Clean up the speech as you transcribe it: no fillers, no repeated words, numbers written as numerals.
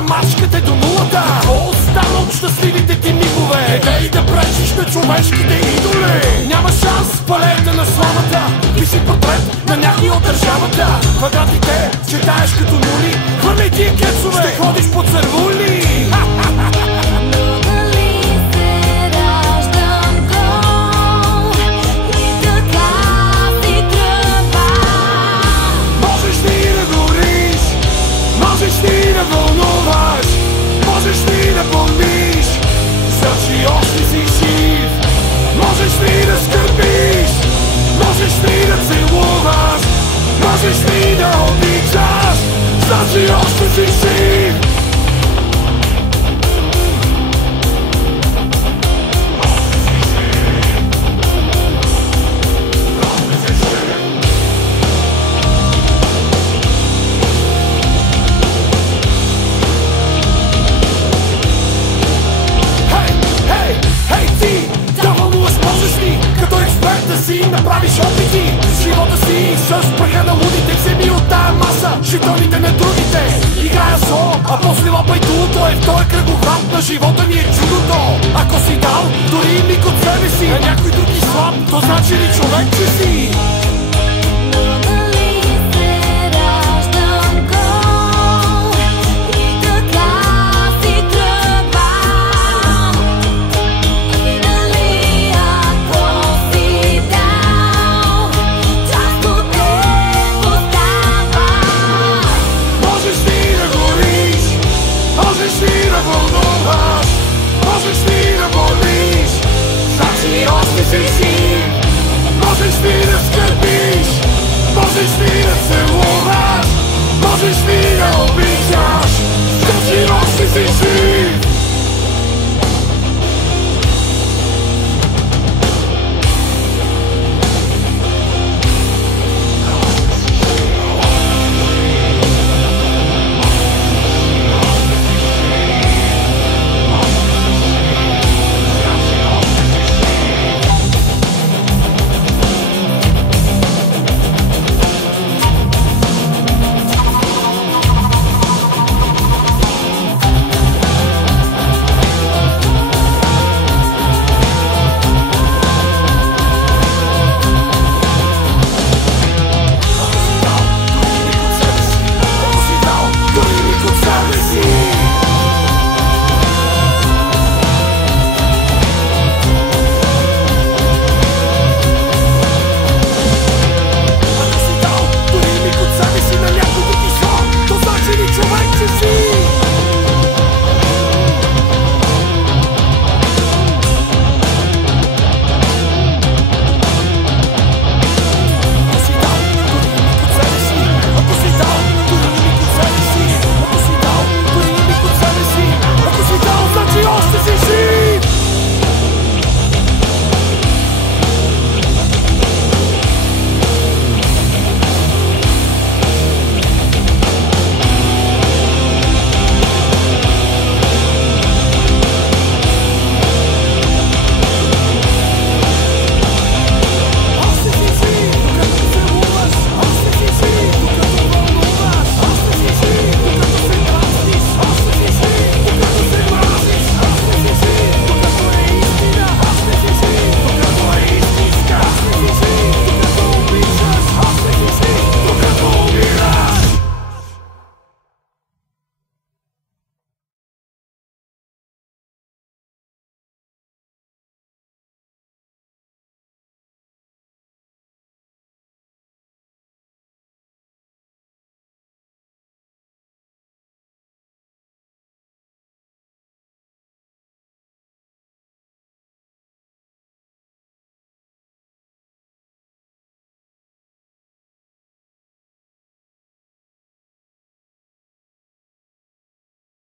да мачкате до нулата. Какво остана от щастливите ти мигове? Едай да пречиш на човешките идоли. Няма шанс в палета на славата. Виси портрет на някой от държавата. Квадратите четаеш като нули. Хвърляй тия кецове, ще ходиш по цървули. Можеш ли да вълнуваш, можеш ли да помниш, значи още си жив. Можеш ли да скърбиш, можеш ли да целуваш, можеш ли да обичаш, значи още си жив. Си направиш опити с живота си, с праха на лудите. Вземи от тая маса жетоните на другите. Играя зло, а после лапай дулото. В този кръгохват на живота ни е чудото. Ако си дал дори миг от себе си на някой друг и слаб, то значи ли човек, че си?